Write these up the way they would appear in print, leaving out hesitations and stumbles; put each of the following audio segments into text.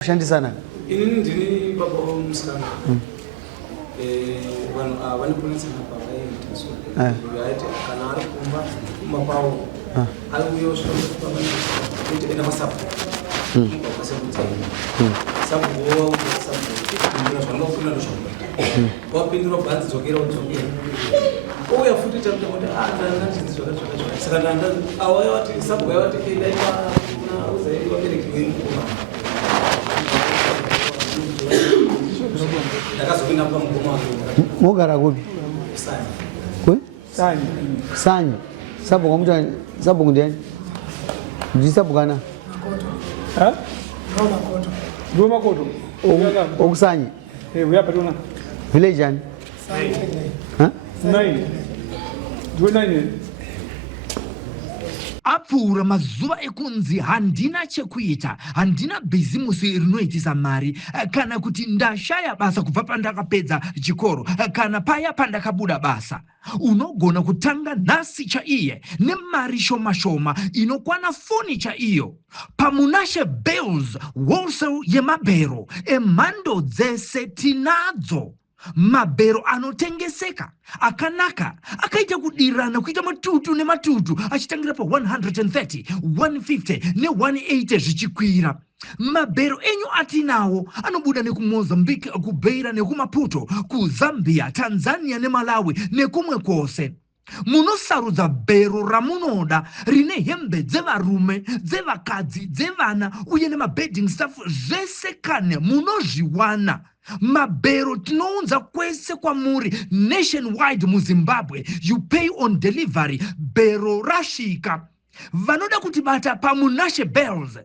Shandisana. Ini baba umskana. Wani polisi hapa so. Yaiti kana ari kumba pawo. Ali uyo shona baba ni ina masabu. Kwa sababu sababu wao sababu ndio shona kuna ndo shona. Kwa pindiro banzi zokera udzokera. Uya futi tamda kuti ndanga zvoka. Saka ndanga awayo wati sababu yawati kidai na uzaidi wa bereki wengi. Mogara kupi? Sanyi. Sanyi. Sabu kwa mtu sabu kundiani? Jisabu kana? Ha? Roma koto. Okusanyi. Uyapa tuna. Village ani? Ha? 9. 9. Apfuura mazuva ekunzi handina chekuita, handina bhizimusi rinoitisa mari, kana kuti ndashaya basa kubva pandakapedza chikoro, kana paya pandakabuda basa. Unogona kutanga nhasi chaiye nemari shoma shoma inokwana foni chaiyo. Pamunashe Bells wholesale yemabhero emhando dzese tinadzo. Mabhero anotengeseka akanaka akaita kudirana kuita matutu nematutu achitangira pa 130, 150 ne180 zvichikwira. Mabhero enyu atinawo anobuda nekumozambique, kubeira nekumaputo, kuzambia, Tanzania neMalawi nekumwe kwose. Munosarudza bhero ramunoda rine hembe dzevarume, dzevakadzi, dzevana uye nemabedding stuff zvese kane munozviwana. Mabhero tinounza kwese kwamuri nationwide muZimbabwe. You pay on delivery. Bhero rashika. Vanoda kuti bata pamunashe Bells.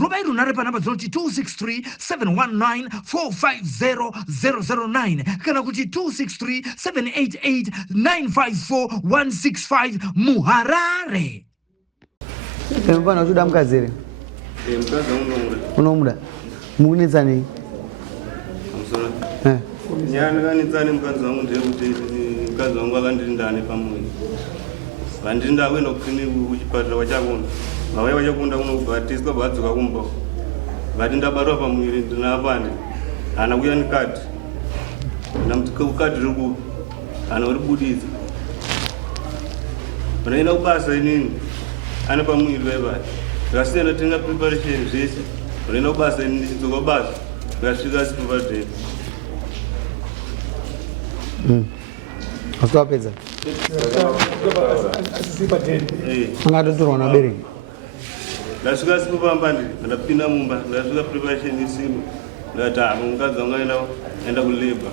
Robai runare panamba dzinoti 263-719-450-009 kana kuti 263-788-954-165 muHarare. Mbana uchuda mukadzere? Mukadzi unomuda. Mukunetsani? Nyani kanitsani mukadzi wangu ndekuti mukadzi wangu akandindane pamwe. Vandinda kwenda kuchipatara wachakunda. Vauya vachakunda kunobatiswa vadzoka kumba. Vati ndabatwa pamwiri ndinapande. Hana kuya nikati. Ndamuti kati rikupi. Hana uribudidza. Unaenda kubasa inini. Ane pamwiri vaibati. Ndakasiyana tenga preparation zvese. Unaenda kubasa inini ndichidzoka basa. Ndasvika sipovadeni. Asitwapedza. Angatotorwa nabereki. Ndasvika sipopambandi, ndapinda mumba, ndasvika preparation isimu. Ndati mukadzi wangu aenda kuleba.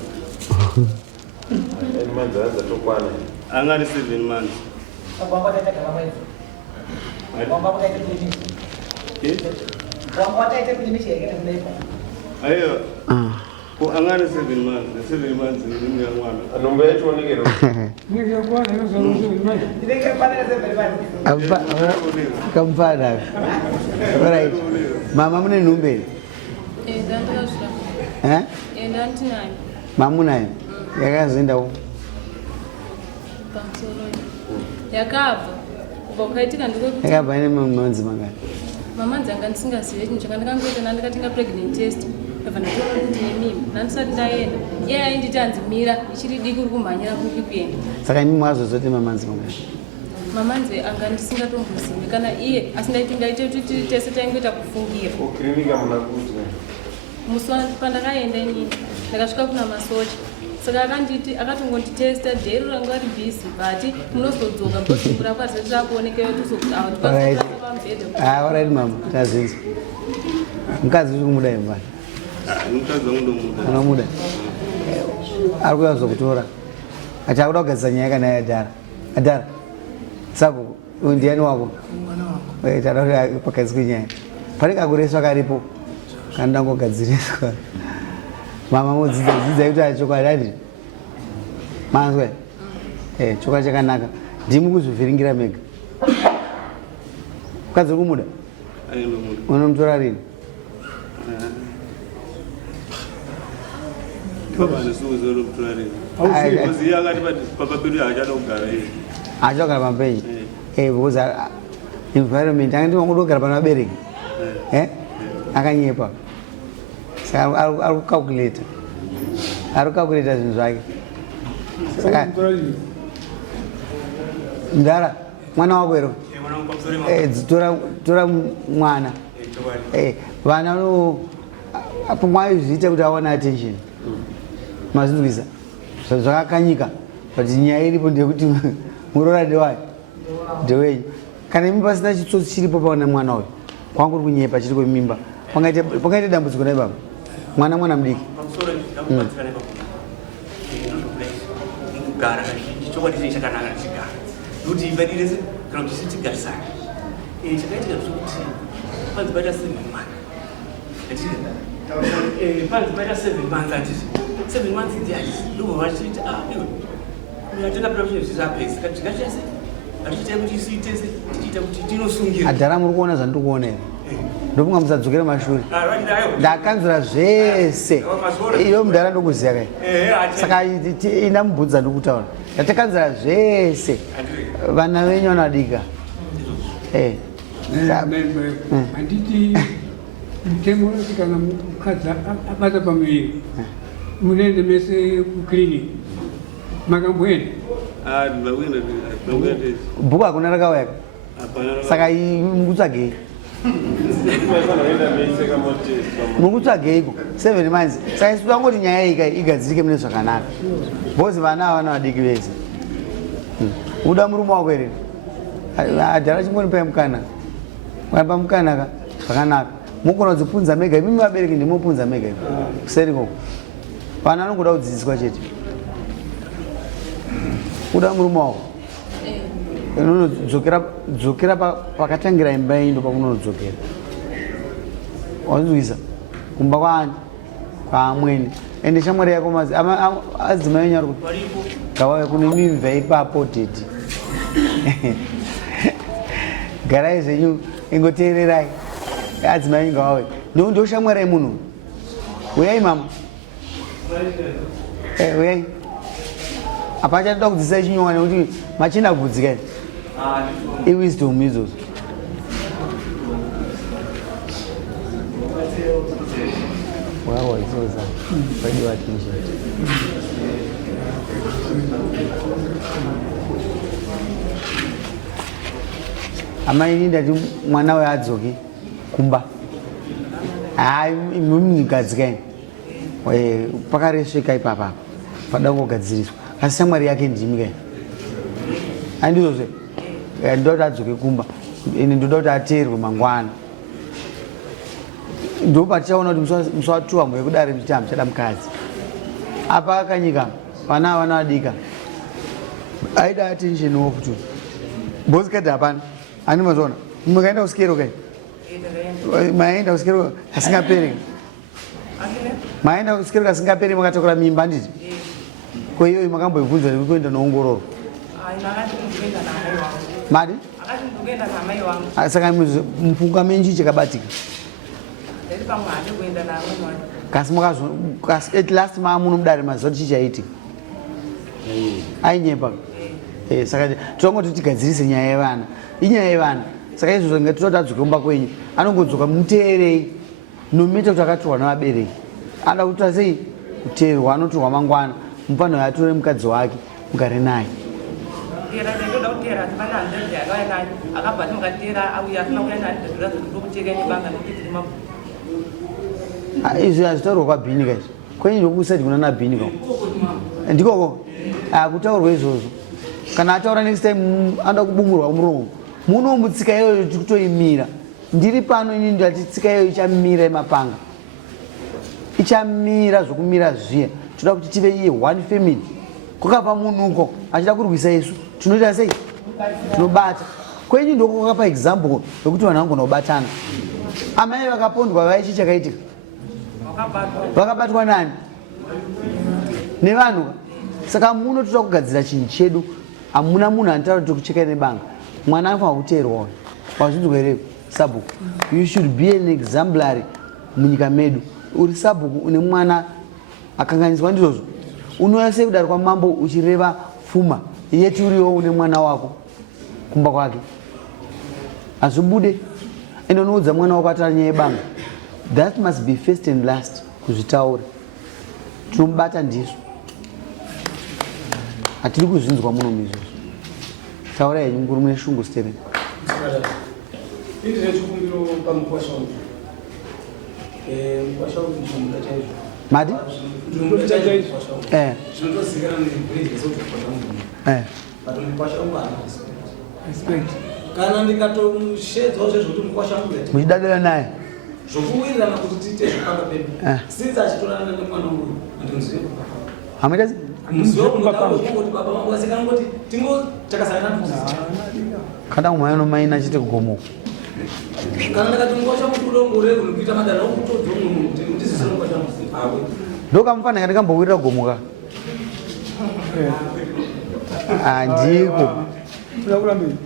Angani 7 months. Ayo. Angani 7 months. 7 months ni mwana. Anombe yetu onekero. Kampana. Alright. Mama mune numbe. Mama nayo. Yakazinda u. Yakabva. Ukaitika ndiko yakabva ine manzi mangani. Mama dzanga ndisingazive chinhu chakandikangoita ndakatinga pregnant test. Ndabva ndatoona kuti nemimba. Ndisati ndaenda. Iye ainditi anzimira ichiri diki uri kumhanyira kupi kuenda. Saka imi mwazozote mamanzi mangani. Mamanzi anga ndisingatombozivi kana iye asi ndaite kuti tese taingoita kufungira. Klinika munakuti. Muswana pandakaenda inini ndakasvika kuna masocha. Saka akanditi akatongonditesta dhero ranga ri busy but munozodzoka kuchikura kwazisa kuonekera tuzokuti alright mama tazinzi mukadzi uri kumuda imba Mukadzi wangu ndomuda. unomuda ari kuya kuzokutora ati akuda kugadzisa nyaya kana adhara sako ndiani wako tada kuti pagadzikwe nyaya pane kakureswa karipo kandangogadziriswa. Mama mudzidza kuti achokwadi ati manzwe chokwadi chakanaka ndimi kuzvivhiringira mega. Mukadzi uri kumuda unomutora rini? Achogara pampenyi because environment anga ndimangogara pana vabereki akanyepa ari kucalculate zvinhu zvake. Saka Ndara, mwana wako ero? Tora mwana. Vana apo mwaizviita kuti awane attention. Mazvinzwisa. Zvakakanyika. But nyaya iripo ndekuti murora ndewenyu. Kana mimba pasina chitsotsi chiripo paona mwana uyu. Kwangu uri kunyepa chiri kwemimba. Pangaite dambudziko nai baba. Mwana mudiki. Kuti ibadilese kana kuti tigarisana chakaitika zvokuti panzibata 7 months panzibata 7 months atisi 7 months idzi atisi ndobva vachiti iwe atenda production zvisapesa kana tikachese atichiita kuti isiitese tichiita kuti tinosungira adhara muri kuona zvandiri kuona here ndofunga musadzokera mashure ndakanzura zvese iyo mudhara ndokuziya kai saka indamubvudza ndokutaura ndatakanzura zvese vana venyu vanodika handiti mutemo kuti kana mukadzi abata pamuviri munoende mese kuclinic makamboenda bhuku hakuna rakauya saka mukutsvagei mukutsvageiko 7 months saka isi tangoti nyaya iyi igadzirike mune zvakanaka bhozi vana havana vadiki vese uda murume wako here adhara chingonipai mukana pa mukanaka zvakanaka mukona kudzipunza mega imimi vabereki ndimopunza mega kuseriko vana vanongoda kudzidziswa chete uda murume wako dzokera pakatangira imba indo pakunodzokera wazvizwisa kumba kwaani kwaamweni ende shamwari yako adzimai nyari gawaya kune mimva ipapo tete garai zvenyu ingoteererai adzimai ngawawe ndo shamwari munhu uyai mama uyai apa achatoda kudzidzisai chinyowani nekuti machina kudzikai iwisdom izvozvo wawazoza waidiwa t-shirt amai ini ndati mwana we adzoki kumba hai mumigadzikaini pakaresveka ipapa pada kungogadziriswa asi shamwari yake ndimi kai handizvozve ndoda kuti adzoke kumba ini ndoda kuti ateerwe mangwana ndo patichaona kuti musi watuwa yekudare mchita muchada mukadzi apa akanyika vana vana vadika aida attention wokuti bosi kati hapana ani mazoona mukaenda kusikero kai maenda kusikero kasingaperi maenda kusikero kasingaperi makatakura mimba handiti ko iyoyo makamboibvunza nekuenda noongororo madi saka mpunga menji chakabatika kasi at last maamunomudare mazoti chichaitika ainyepa saka tongoti tigadzirise nyaya yevana inyaya yevana saka izvozvo ngatitoti adzoke kumba kwenyu anongodzoka muteerei nometa kuti akatorwa navabereki ada kuita sei kuteerwa anotorwa mangwana mufano atore mukadzi wake mugare naye izvi hazvitaurwa kwabhini kaizvo kwenyu ndokusati kuna nabhini kao ndikoko kutaurwa izvozvo kana ataura next time anoda kubumurwa muromo munomutsika iyoyo tikutoimira ndiri pano ini ndati tsika iyoyo ichamira imapanga ichamira zvokumira zviya toda kuti tive iye one family kwakapa munhu uko achida kurwisa isu tinoita sei tinobata kwenyu ndoko kwakapa example yokuti vanhu vangona kubatana amai vakapondwa vaichi chakaitika vakabatwa nani nevanhu saka muno toda kugadzira chinhu chedu hamuna munhu anotaura kuti kucheka nebanga mwana anofanira kuteerwawo wazvinzwa here sabhuku you should be an exemplary munyika medu uri sabhuku une mwana akanganiswa ndizvozvo unouya sei kudari kwamambo uchireva pfuma yeti uriwo une mwana wako kumba kwake hazvibude ende unoudza mwana wako atara nyaya yebanga that must be first and last kuzvitaura tinomubata ndiso hatiri kuzvinzwa muno mizvozvo taurai nguru mune shungu steren Indine chikumbiro pamukwasha uyu. Mukwasha uyu zvinoda chaizvo. mati Zvinoda chaizvo. Zvinotozikanwa nebridge sokukwasha uyu. But mukwasha uyu haana respect. Kana ndikatomushedzawo zvezvoti mukwasha uyu. muchidadira naye zvokuwirirana kuti tiite zvepanga pedu. Since achitorana nemwana uyu andinoziva. Hamita zi? Muziva kuti baba vangu vasikangoti takasangana kuti kada umwe unomaina chite kugomoka kana ndakati mukwasha mukurongo rego nekuita madana okutodza umwe munhu ndisisiro mukwasha muzimbabwe ndokamufana ndikambowirira kugomoka handiko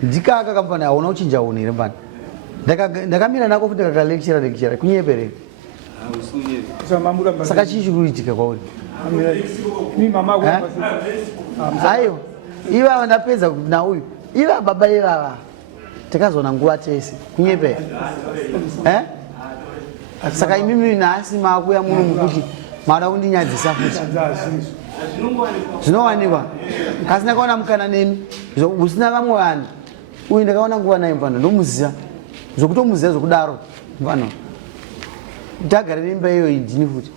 ndikaka kamufana hauna kuchinja unhu here mbana ndakamira nako futi kakalekchera kunyeperera saka chii chiri kuitika kwauri aiwa ivava ndapedza nauyu iva baba ivava takazoona nguva tese kunyepera saka imimi nhasi makuya muno mukuti mada kundinyadzisa futi zvinowanikwa kasi ndakaona mukana nemi usina vamwe vanhu uyu ndakaona nguva naye mfana ndomuziva zvokutomuziva zvokudaro mfana tagare nemba iyo indini futi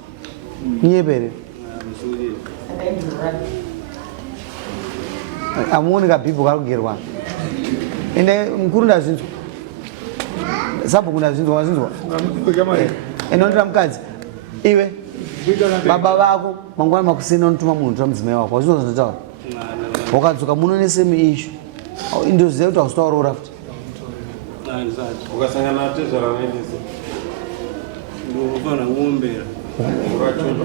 kunyeperera amuoni kabhibho kari kugerwa ende mukuru ndazvinzwa sabhuku ndazvinzwa wazinzwa enondira mukadzi iwe baba vako mangwana makusina unotuma munhu tora mudzimai wako wazvinzwa zvinotaura wakadzoka muno nesemi ishu ndoziva kuti hausitaurora futi ukasangana atezvaranendise ndofana kuombera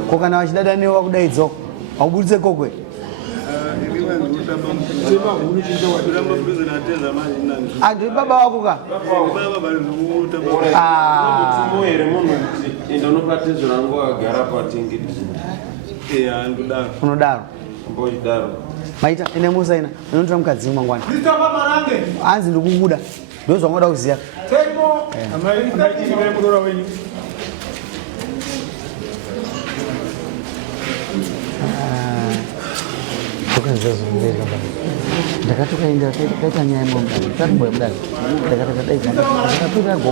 ko kana vachidada newe vakudaidzawo haubudise kokwe andiri baba vako ka here munhu kuti enda unopatezo rangu agara patingidi unodaro mboidaro maita ene musaina inondira mukadzi mangwana hanzi ndikukuda ndozvamoda kuziya ndakatokaenda kaita nyaya imwe mudani takumboya mudani ndakatadai